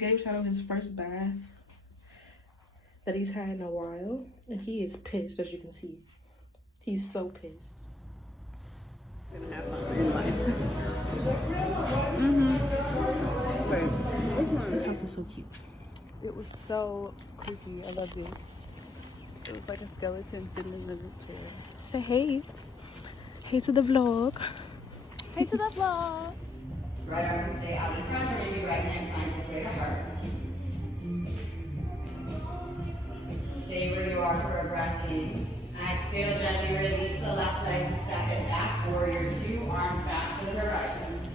gave Shadow his first bath that he's had in a while, and he is pissed, as you can see. He's so pissed. Gonna have fun in life. Mm-hmm. Wait, This house is so cute. it was so creepy. I loved it. It was like a skeleton sitting in the chair. Say hey. Hey to the vlog. Hey to the vlog. Right arm can stay out in front, or maybe right hand finds its way to heart. Stay where you are for a breath in. Exhale, gently release the left leg to step it back. Warrior 2, arms back to the horizon.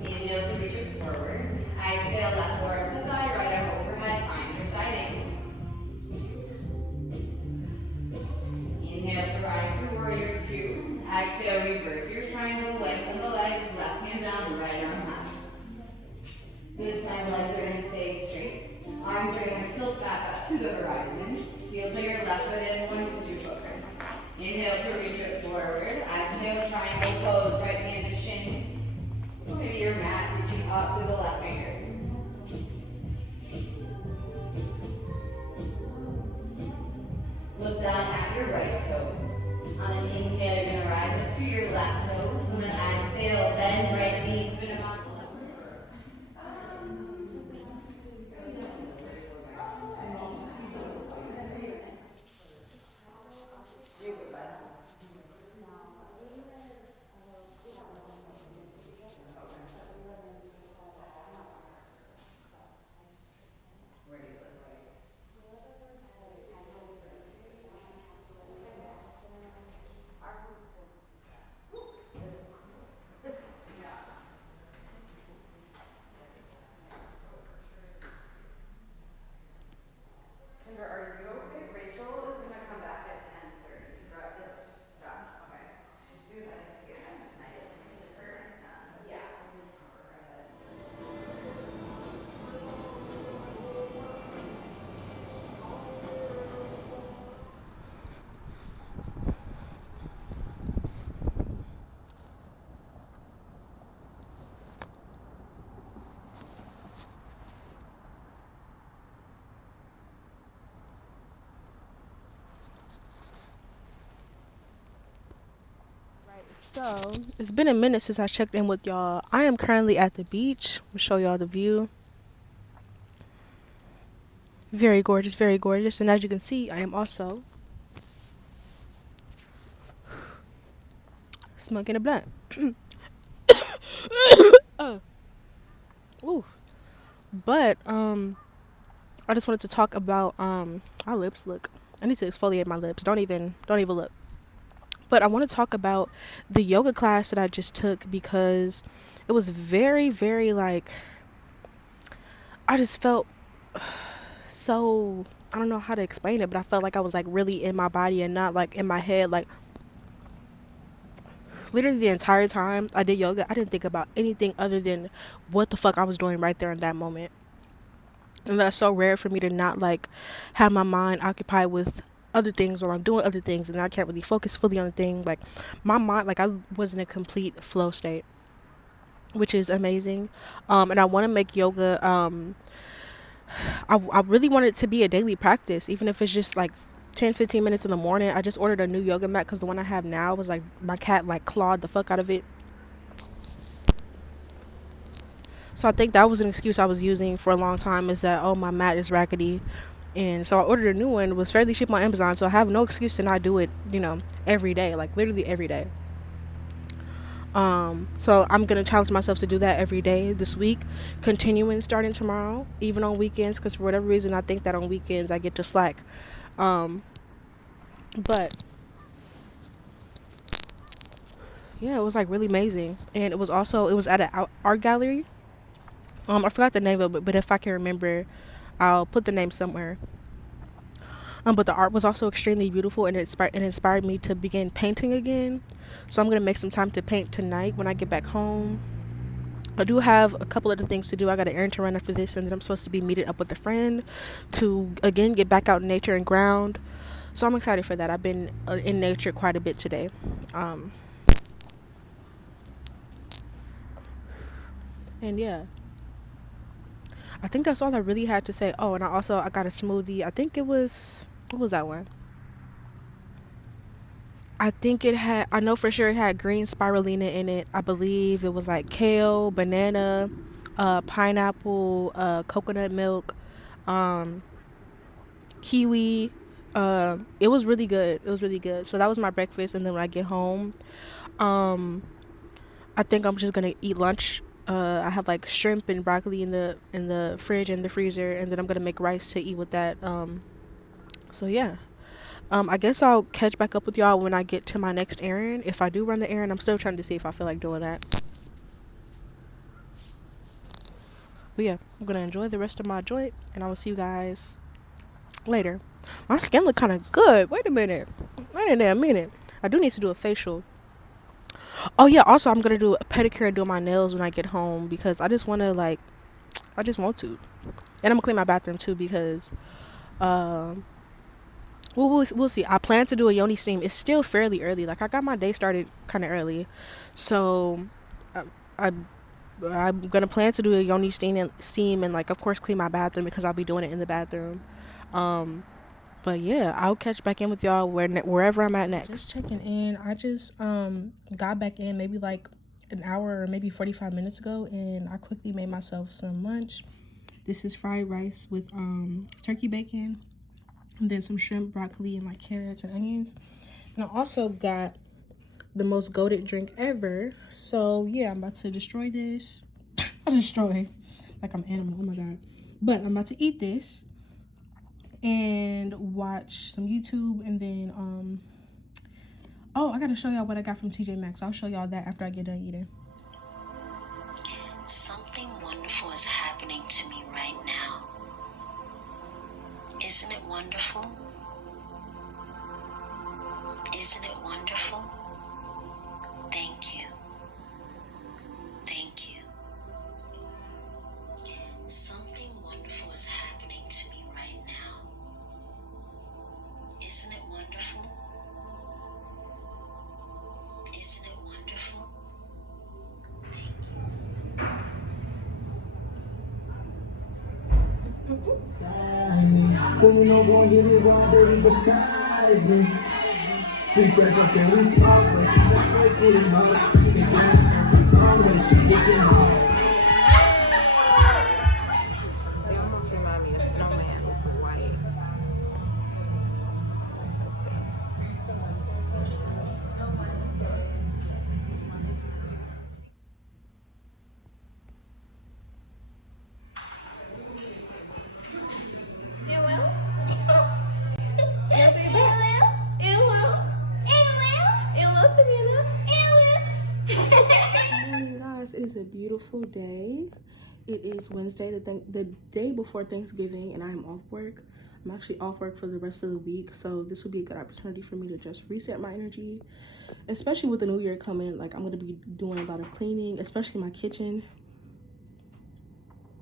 Inhale to reach it forward. Exhale, left forearm to thigh, right arm overhead, find your side angle. Inhale to rise to warrior 2. Exhale, reverse your triangle, lengthen the legs, left hand down, right arm high. This time, legs are going to stay straight. Arms are going to tilt back up to the horizon. Heel to your left foot in 1-2 footprints. Inhale to reach it forward. Exhale, triangle pose, right hand to shin. Maybe your mat reaching up through the left fingers. Look down at your right toes. On an inhale, you're going to rise up to your left toes. And then exhale, bend right knee, spin them out to left. Are you okay? Rachel is going to come back at 10:30 to grab this stuff. Okay. Just because I have to get that tonight. Yeah. So, it's been a minute since I checked in with y'all. I am currently at the beach. I'll show y'all the view. Very gorgeous, very gorgeous. And as you can see, I am also smoking a blunt. Ooh. But, I just wanted to talk about, my lips look. I need to exfoliate my lips. Don't even look. But I want to talk about the yoga class that I just took because it was very, very like, I just felt so, I don't know how to explain it, but I felt like I was like really in my body and not like in my head. Like literally the entire time I did yoga, I didn't think about anything other than what the fuck I was doing right there in that moment. And that's so rare for me to not like have my mind occupied with other things or I'm doing other things and I can't really focus fully on the thing. Like my mind, like I was in a complete flow state, which is amazing. And I want to make yoga, I really want it to be a daily practice, even if it's just like 10-15 minutes in the morning. I just ordered a new yoga mat because the one I have now was like my cat like clawed the fuck out of it. So I think that was an excuse I was using for a long time, is that, oh, my mat is raggedy. And so I ordered a new one. It was fairly cheap on Amazon, so I have no excuse to not do it, every day, like literally every day. So I'm gonna challenge myself to do that every day this week, continuing starting tomorrow, even on weekends, because for whatever reason I think that on weekends I get to slack. But yeah, it was like really amazing. And it was at an art gallery. I forgot the name of it, but if I can remember, I'll put the name somewhere. But the art was also extremely beautiful, and it inspired me to begin painting again. So I'm going to make some time to paint tonight when I get back home. I do have a couple other things to do. I got an errand to run after this, and then I'm supposed to be meeting up with a friend to, again, get back out in nature and ground. So I'm excited for that. I've been in nature quite a bit today. And yeah, I think that's all I really had to say. Oh, and I got a smoothie. I think it was, what was that one? I think it had, I know for sure it had green spirulina in it. I believe it was like kale, banana, pineapple, coconut milk, um, kiwi. It was really good. It was really good. So that was my breakfast, and then when I get home, um, I think I'm just gonna eat lunch. I have like shrimp and broccoli in the fridge and the freezer, and then I'm gonna make rice to eat with that. So yeah. I guess I'll catch back up with y'all when I get to my next errand. If I do run the errand, I'm still trying to see if I feel like doing that. But yeah, I'm gonna enjoy the rest of my joint, and I will see you guys later. My skin look kind of good. Wait a minute. Wait a damn minute. I do need to do a facial. Oh yeah. Also, I'm gonna do a pedicure and do my nails when I get home because I just wanna like, I just want to, and I'm gonna clean my bathroom too because um. We'll see. I plan to do a yoni steam. It's still fairly early. Like I got my day started kind of early, so I, I I'm gonna plan to do a yoni steam and like of course clean my bathroom because I'll be doing it in the bathroom. Um, but yeah, I'll catch back in with y'all wherever I'm at next. Just checking in. I just got back in maybe like an hour or maybe 45 minutes ago, and I quickly made myself some lunch. This is fried rice with turkey bacon, and then some shrimp, broccoli, and like carrots and onions. And I also got the most goated drink ever. So yeah, I'm about to destroy this. I'll destroy like I'm animal. Oh my god! But I'm about to eat this and watch some YouTube, and then oh, I gotta show y'all what I got from TJ Maxx. I'll show y'all that after I get done eating. Something wonderful is happening to me right now. Isn't it wonderful? Isn't it wonderful? Thank you. Thank you. Something wonderful is happening to me right now. Isn't it wonderful? Isn't it wonderful? When you know gonna get it wrong, baby, besides me. We break up and we start, but she got right to the mother. They almost remind me of Snowman with the white. Good morning, guys. It is a beautiful day. It is Wednesday, the day before Thanksgiving, and I am off work. I'm actually off work for the rest of the week, so this would be a good opportunity for me to just reset my energy, especially with the new year coming. Like, I'm going to be doing a lot of cleaning, especially my kitchen.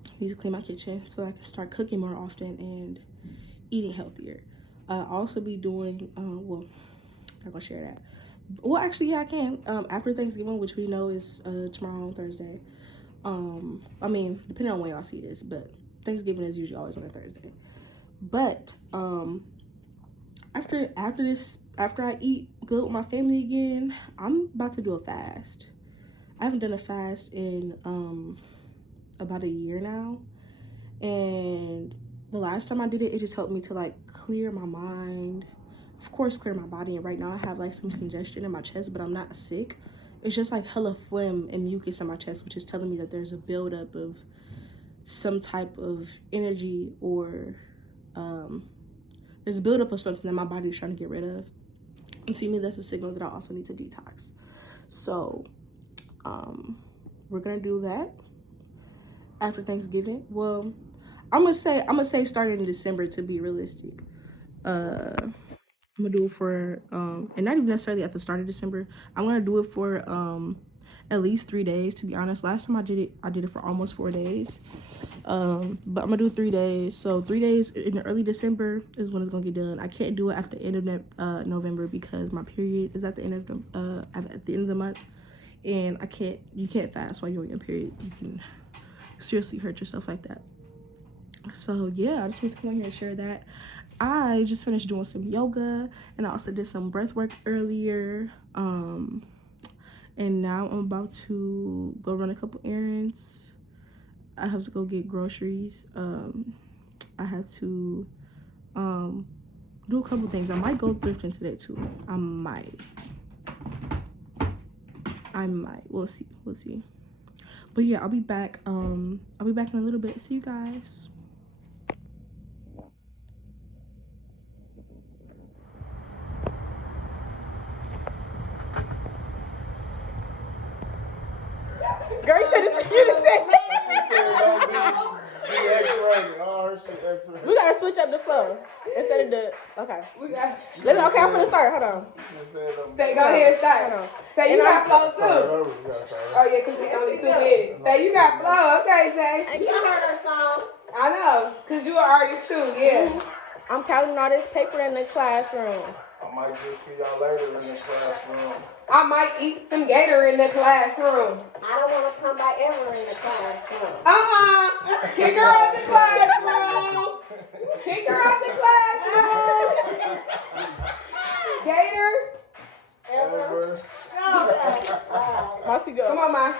I need to clean my kitchen so I can start cooking more often and eating healthier. I'll also be doing, well, I'm not going to share that. Well, actually, yeah, I can. After Thanksgiving, which we know is tomorrow on Thursday. I mean, depending on when y'all see this, but Thanksgiving is usually always on a Thursday. But after I eat good with my family again, I'm about to do a fast. I haven't done a fast in about a year now, and the last time I did it, it just helped me to like clear my mind, of course clear my body. And right now I have like some congestion in my chest, but I'm not sick. It's just like hella phlegm and mucus in my chest, which is telling me that there's a buildup of some type of energy, or there's a buildup of something that my body is trying to get rid of. And to me, that's a signal that I also need to detox. So we're gonna do that after Thanksgiving. Well, I'm gonna say starting in December, to be realistic. I'm gonna do it for and not even necessarily at the start of December. I'm gonna do it for at least 3 days, to be honest. Last time I did it for almost 4 days. But I'm gonna do 3 days. So 3 days in the early December is when it's gonna get done. I can't do it at the end of November because my period is at the end of the month, and you can't fast while you're on your period. You can seriously hurt yourself like that. So yeah, I just wanted to come on here and share that. I just finished doing some yoga, and I also did some breath work earlier. And now I'm about to go run a couple errands. I have to go get groceries. I have to do a couple things. I might go thrifting today too. I might. We'll see. But yeah, I'll be back. I'll be back in a little bit. See you guys. Girl, you said this. You just said. We gotta switch up the flow instead of the. Okay. Okay, I'm gonna start. Hold on. Say, go ahead and start. Hold on. Say, you got flow too. Oh, yeah, because it's only 2 minutes. Say, you got flow. Okay, Say. You heard her song. I know, because you an artist too, yeah. I'm counting all this paper in the classroom. I might just see y'all later in the classroom. I might eat some gator in the classroom. I don't want to come by ever in the classroom. Kick her out the classroom. Kick her out the classroom. Gator. Ever. Mossy, go. Come on, Ma.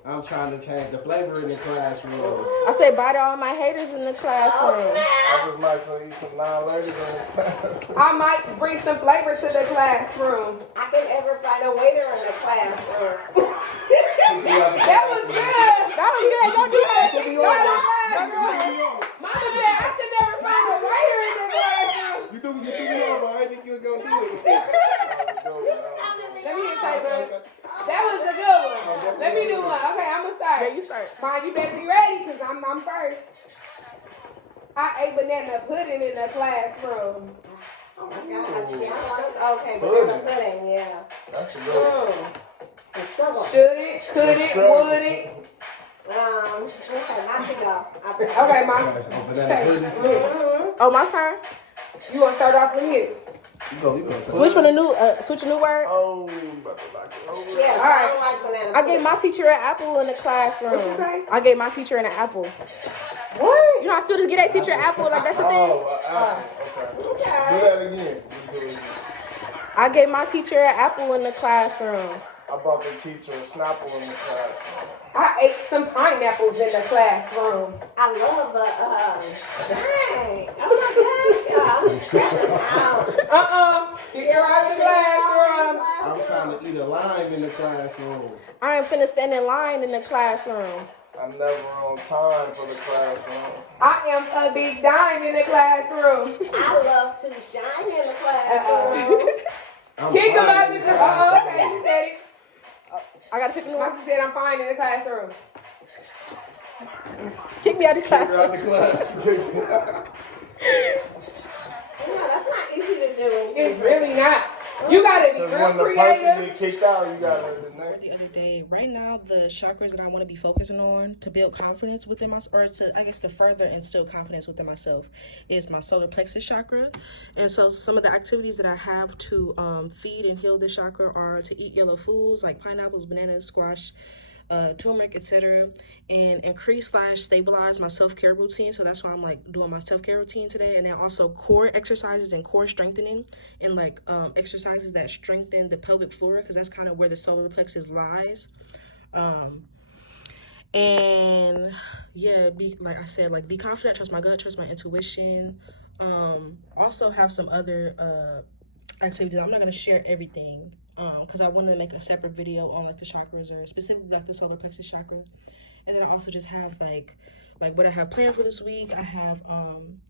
I'm trying to change the flavor in the classroom. I said bye to all my haters in the classroom. I just might eat some non-ladies in the classroom. I might bring some flavor to the classroom. I can ever find a waiter in the classroom. That was good. That was good. Don't do that. Don't do that. Mama said I could never find a waiter in the classroom. You threw me off, but I didn't think you was going to do it. Let me hear Taylor. That was a good one. Let me do one. Okay, I'm going to start. Yeah, you start. Mom, you better be ready because I'm first. I ate banana pudding in the classroom. Oh my gosh. Okay, banana pudding, yeah. That's a good one. Should it? Could it? Would it? Okay, not to go. Okay, Mom. Oh, my turn. You want to start off with me? Switch a new word. Oh, about to like it over. Yeah, All right. I don't like banana I gave my teacher an apple in the classroom. What you say? I gave my teacher an apple. What? You know how students get their teacher an apple? Like, that's the thing. Oh, okay. Do that again. I gave my teacher an apple in the classroom. I brought the teacher a Snapple in the classroom. I ate some pineapples in the classroom. I love dang. Oh my gosh, You get out of the classroom. I'm trying to eat a lime in the classroom. I ain't finna stand in line in the classroom. I'm never on time for the classroom. I am a big dime in the classroom. I love to shine in the classroom. Kick him out the classroom. Okay, you said it. I gotta pick a new My one. sister said I'm fine in the classroom. Kick me out of the You're classroom. out the class. No, that's not easy to do. It's really not. You gotta be Because real when the person creative. get kicked out, you gotta do the next. The other day, right now, the chakras that I want to be focusing on to build confidence within myself, or to further instill confidence within myself, is my solar plexus chakra. And so some of the activities that I have to feed and heal this chakra are to eat yellow foods like pineapples, bananas, squash, turmeric, etc., and increase/stabilize my self-care routine. So that's why I'm like doing my self-care routine today. And then also core exercises and core strengthening, and like exercises that strengthen the pelvic floor, because that's kind of where the solar plexus lies. And yeah, be like I said, like be confident, trust my gut, trust my intuition. Also have some other activities. I'm not gonna share everything because I want to make a separate video on like the chakras, or specifically like the solar plexus chakra. And then I also just have like what I have planned for this week. I have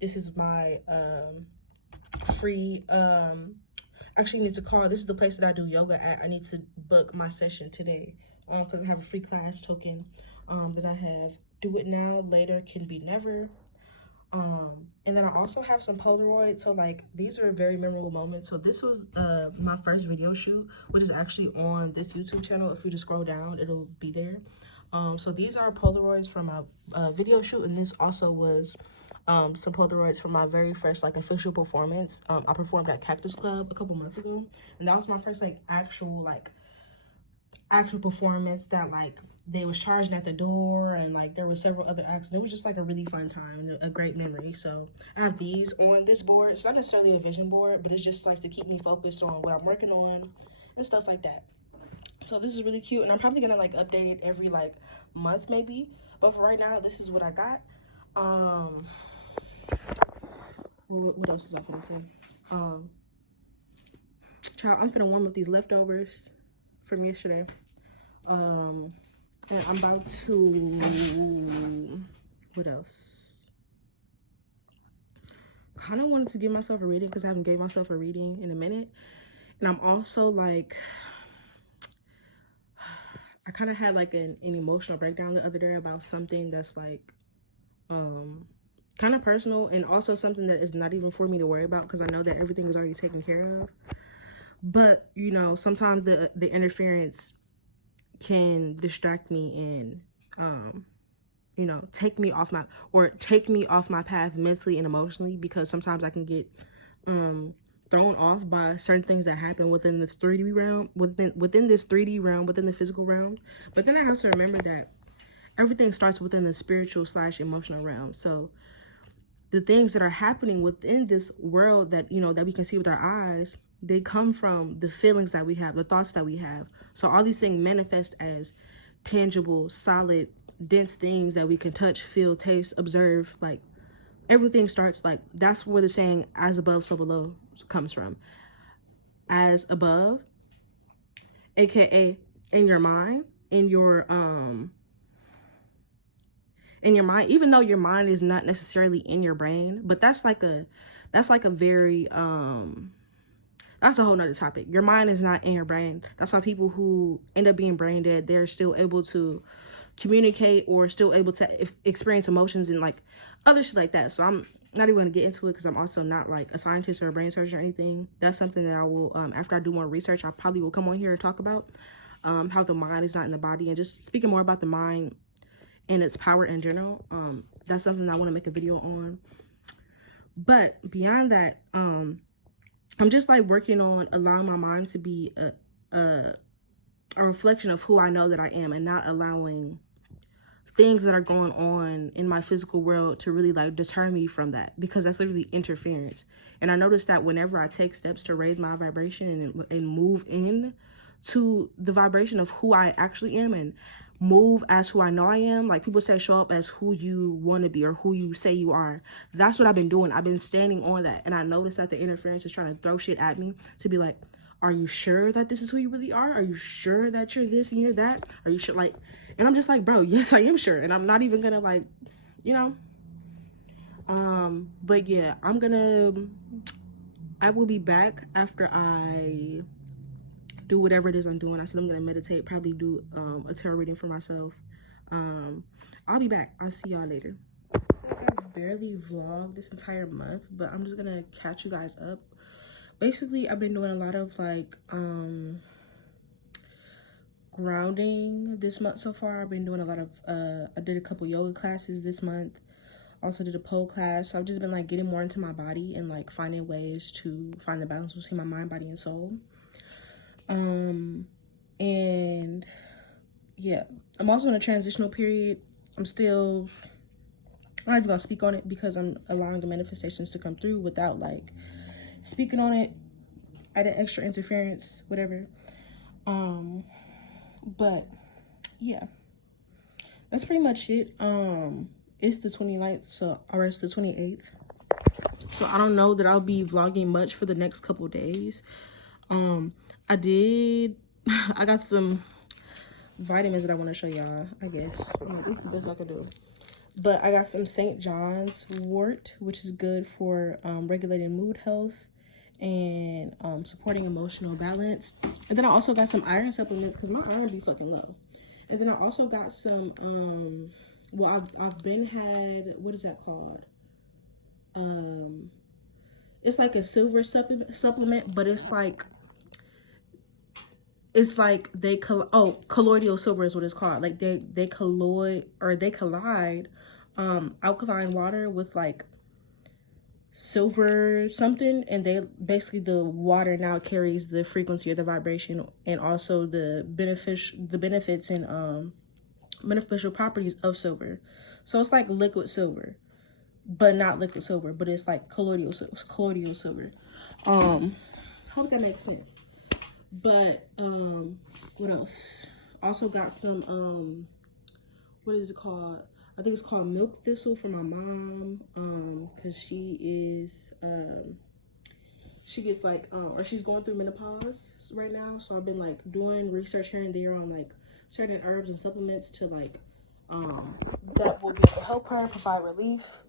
this is my free actually need to call, this is the place that I do yoga at. I need to book my session today because I have a free class token that I have. Do it now, later can be never. And then I also have some Polaroids. So like these are very memorable moments. So this was my first video shoot, which is actually on this YouTube channel. If you just scroll down, it'll be there. So these are Polaroids from my video shoot, and this also was some Polaroids from my very first like official performance. I performed at Cactus Club a couple months ago, and that was my first like actual like actual performance that like they was charging at the door, and like there were several other acts. It was just like a really fun time and a great memory. So I have these on this board. It's not necessarily a vision board, but it's just like to keep me focused on what I'm working on and stuff like that. So this is really cute, and I'm probably gonna like update it every like month maybe. But for right now, this is what I got. What else is I gonna say? Child, I'm gonna warm up these leftovers from yesterday. And I'm about to, what else? Kind of wanted to give myself a reading because I haven't gave myself a reading in a minute. And I'm also like, I kind of had like an emotional breakdown the other day about something that's like, kind of personal, and also something that is not even for me to worry about because I know that everything is already taken care of. But, you know, sometimes the interference can distract me and, you know, take me off my path mentally and emotionally, because sometimes I can get thrown off by certain things that happen within this 3D realm, within this 3D realm, within the physical realm. But then I have to remember that everything starts within the spiritual / emotional realm. So the things that are happening within this world that, you know, that we can see with our eyes, they come from the feelings that we have, the thoughts that we have. So all these things manifest as tangible, solid, dense things that we can touch, feel, taste, observe. Like everything starts, like, that's where the saying as above so below comes from. As above, aka in your mind, in your mind, even though your mind is not necessarily in your brain, but that's like a very that's a whole nother topic. Your mind is not in your brain. That's why people who end up being brain dead, they're still able to communicate or still able to experience emotions and like other shit like that. So I'm not even gonna get into it because I'm also not like a scientist or a brain surgeon or anything. That's something that I will, after I do more research, I probably will come on here and talk about how the mind is not in the body, and just speaking more about the mind and its power in general. That's something I want to make a video on. But beyond that, I'm just like working on allowing my mind to be a reflection of who I know that I am, and not allowing things that are going on in my physical world to really like deter me from that, because that's literally interference. And I noticed that whenever I take steps to raise my vibration and move in to the vibration of who I actually am and move as who I know I am, like people say, show up as who you want to be or who you say you are. That's what I've been doing. I've been standing on that, and I noticed that the interference is trying to throw shit at me to be like, are you sure that this is who you really are? Are you sure that you're this and you're that? Are you sure? Like, and I'm just like, bro, yes, I am sure. And I'm not even gonna like, you know. But yeah, I will be back after I do whatever it is I'm doing. I said I'm gonna meditate, probably do a tarot reading for myself. I'll be back. I'll see y'all later. I feel like I've barely vlogged this entire month, but I'm just gonna catch you guys up. Basically, I've been doing a lot of like grounding this month so far. I've been doing a lot of I did a couple yoga classes this month. Also did a pole class. So I've just been like getting more into my body and like finding ways to find the balance between my mind, body, and soul. And yeah, I'm also in a transitional period. I'm not even gonna speak on it because I'm allowing the manifestations to come through without like speaking on it, adding extra interference, whatever. But yeah, that's pretty much it. It's the 29th, so or it's the 28th. So I don't know that I'll be vlogging much for the next couple days. I got some vitamins that I want to show y'all, I guess. Like, this is the best I could do. But I got some St. John's wort, which is good for regulating mood health and supporting emotional balance. And then I also got some iron supplements because my iron be fucking low. And then I also got some, I've been had, what is that called? It's like a silver supplement, but it's like colloidal silver is what it's called. Like they collide alkaline water with like silver something, and they basically, the water now carries the frequency of the vibration and also the benefits and beneficial properties of silver. So it's like liquid silver, but not liquid silver, but it's like colloidal silver. Hope that makes sense. But what else? Also got some what is it called? I think it's called milk thistle for my mom, because she is she gets like or she's going through menopause right now. So I've been like doing research here and there on like certain herbs and supplements to like that will be able to help her provide relief.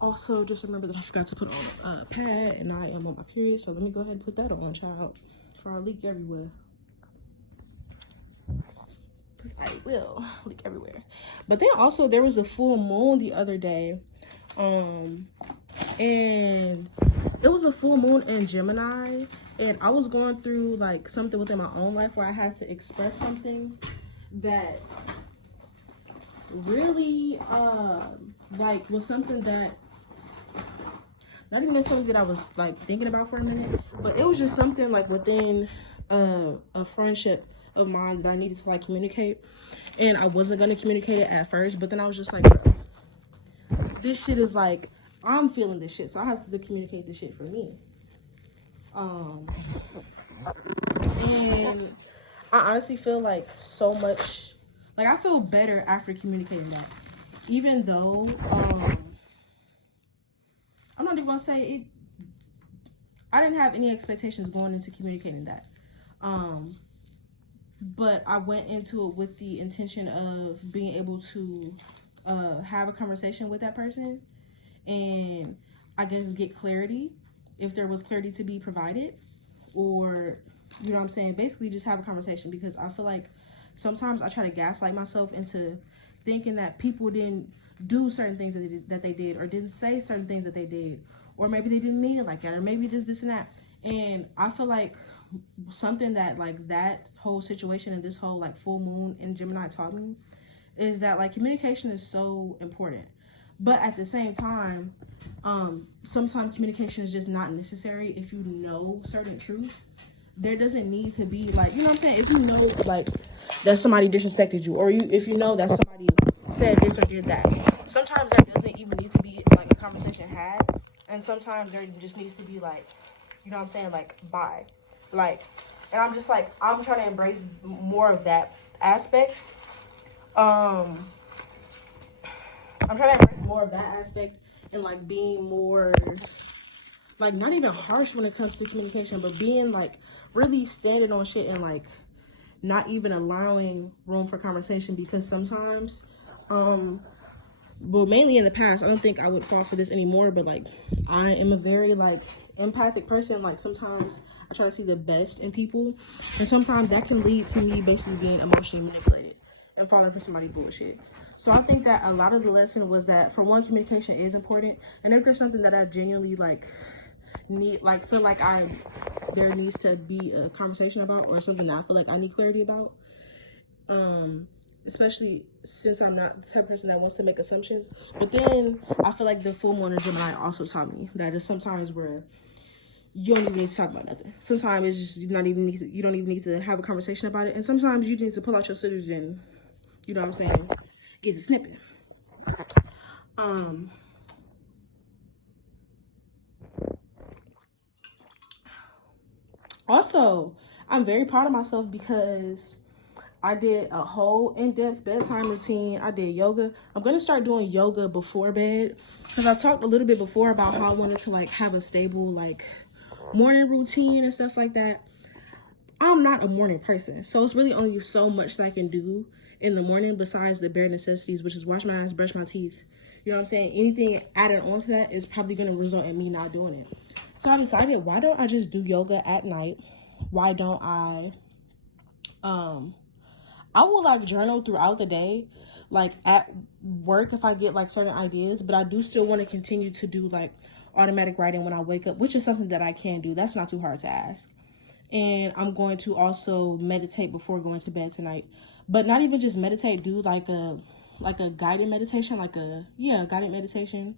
Also, just remember that I forgot to put on a pad, and I am on my period, so let me go ahead and put that on, child, before I leak everywhere. Because I will leak everywhere. But then also, there was a full moon the other day, and it was a full moon in Gemini, and I was going through like something within my own life where I had to express something that really like was something that not even necessarily that I was like thinking about for a minute, but it was just something like within a friendship of mine that I needed to like communicate, and I wasn't gonna communicate it at first, but then I was just like, bro, this shit is like, I'm feeling this shit, so I have to communicate this shit for me. And I honestly feel like so much, like I feel better after communicating that, even though I'm not even gonna say it. I didn't have any expectations going into communicating that. But I went into it with the intention of being able to have a conversation with that person, and I guess get clarity if there was clarity to be provided, or you know what I'm saying, basically just have a conversation, because I feel like sometimes I try to gaslight myself into thinking that people didn't do certain things that they did, or didn't say certain things that they did, or maybe they didn't mean it like that, or maybe this and that. And I feel like something that like that whole situation and this whole like full moon in Gemini taught me is that like communication is so important, but at the same time, sometimes communication is just not necessary if you know certain truths. There doesn't need to be like, you know what I'm saying, if you know like that somebody disrespected you, or if you know that somebody said this or did that, sometimes there doesn't even need to be like a conversation had, and sometimes there just needs to be like, you know what I'm saying, like bye, like, and I'm just like, I'm trying to embrace more of that aspect. I'm trying to embrace more of that aspect, and like being more like not even harsh when it comes to communication, but being like really standing on shit, and like not even allowing room for conversation, because sometimes well, mainly in the past, I don't think I would fall for this anymore, but like I am a very like empathic person. Like sometimes I try to see the best in people, and sometimes that can lead to me basically being emotionally manipulated and falling for somebody's bullshit. So I think that a lot of the lesson was that, for one, communication is important, and if there's something that I genuinely like need, like feel like there needs to be a conversation about, or something that I feel like I need clarity about, especially since I'm not the type of person that wants to make assumptions. But then I feel like the full moon in Gemini also taught me that there's sometimes where you don't even need to talk about nothing. Sometimes it's just you don't even need to have a conversation about it, and sometimes you need to pull out your scissors and, you know what I'm saying, get the snipping. Also, I'm very proud of myself because I did a whole in-depth bedtime routine. I did yoga. I'm going to start doing yoga before bed, because I talked a little bit before about how I wanted to like have a stable like morning routine and stuff like that. I'm not a morning person, so it's really only so much that I can do in the morning besides the bare necessities, which is wash my ass, brush my teeth. You know what I'm saying? Anything added on to that is probably going to result in me not doing it. So I decided, why don't I just do yoga at night? Why don't I will like journal throughout the day, like at work if I get like certain ideas, but I do still want to continue to do like automatic writing when I wake up, which is something that I can do. That's not too hard to ask. And I'm going to also meditate before going to bed tonight, but not even just meditate, do like a guided meditation, guided meditation,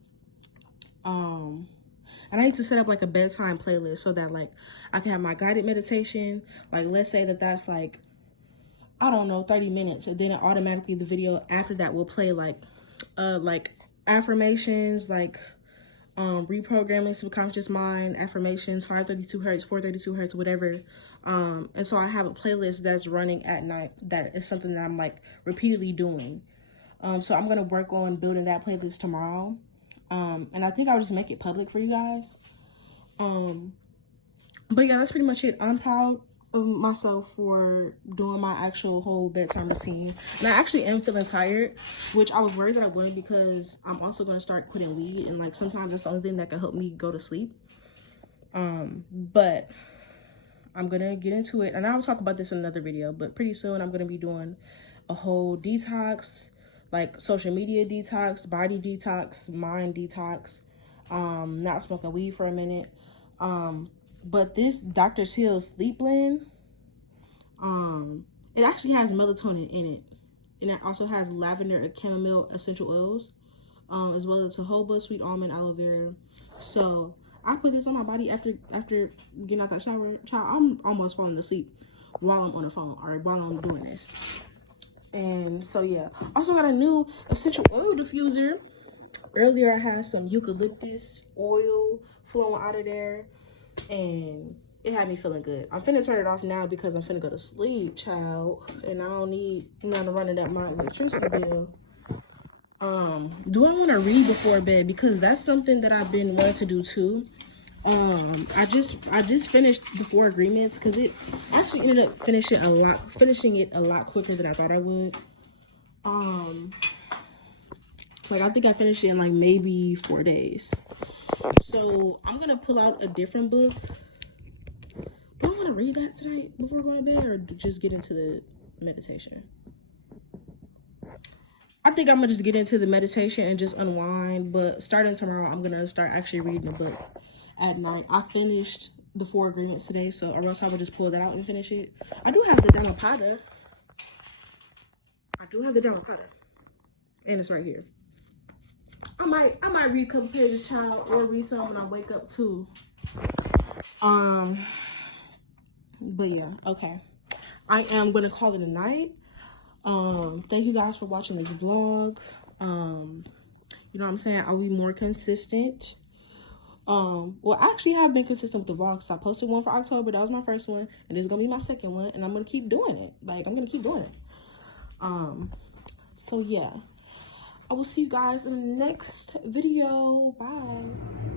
And I need to set up like a bedtime playlist so that like I can have my guided meditation. Like let's say that that's like, I don't know, 30 minutes, and then automatically the video after that will play like affirmations, like reprogramming subconscious mind, affirmations, 532 hertz, 432 hertz, whatever. And so I have a playlist that's running at night that is something that I'm like repeatedly doing. So I'm gonna work on building that playlist tomorrow. And I think I'll just make it public for you guys. But yeah, that's pretty much it. I'm proud of myself for doing my actual whole bedtime routine. And I actually am feeling tired, which I was worried that I wouldn't, because I'm also going to start quitting weed. And like sometimes that's the only thing that can help me go to sleep. But I'm going to get into it. And I'll talk about this in another video. But pretty soon I'm going to be doing a whole detox, like social media detox, body detox, mind detox. Not smoking weed for a minute. But this Dr. Teal's sleep blend, it actually has melatonin in it. And it also has lavender and chamomile essential oils, as well as jojoba, sweet almond, aloe vera. So I put this on my body after getting out that shower. Child, I'm almost falling asleep while I'm on the phone or while I'm doing this. And so yeah, also got a new essential oil diffuser. Earlier I had some eucalyptus oil flowing out of there, and it had me feeling good. I'm finna turn it off now because I'm finna go to sleep, child, and I don't need none of running up my electricity bill. Do I want to read before bed? Because that's something that I've been wanting to do too. I just finished the 4 agreements because it actually ended up finishing it a lot quicker than I thought I would. Like I think I finished it in like maybe 4 days. So I'm gonna pull out a different book. Do I want to read that tonight before going to bed, or just get into the meditation? I think I'm gonna just get into the meditation and just unwind. But starting tomorrow, I'm gonna start actually reading a book at night. I finished the 4 agreements today, so or else I would just pull that out and finish it. I do have the Dhammapada. And it's right here. I might read a couple pages, child, or read some when I wake up too. But yeah, okay. I am gonna call it a night. Thank you guys for watching this vlog. You know what I'm saying? I'll be more consistent. Well, I actually have been consistent with the vlogs. I posted one for October. That was my first one, and this is gonna be my second one, and I'm gonna keep doing it. Like I'm gonna keep doing it. So yeah, I will see you guys in the next video. Bye.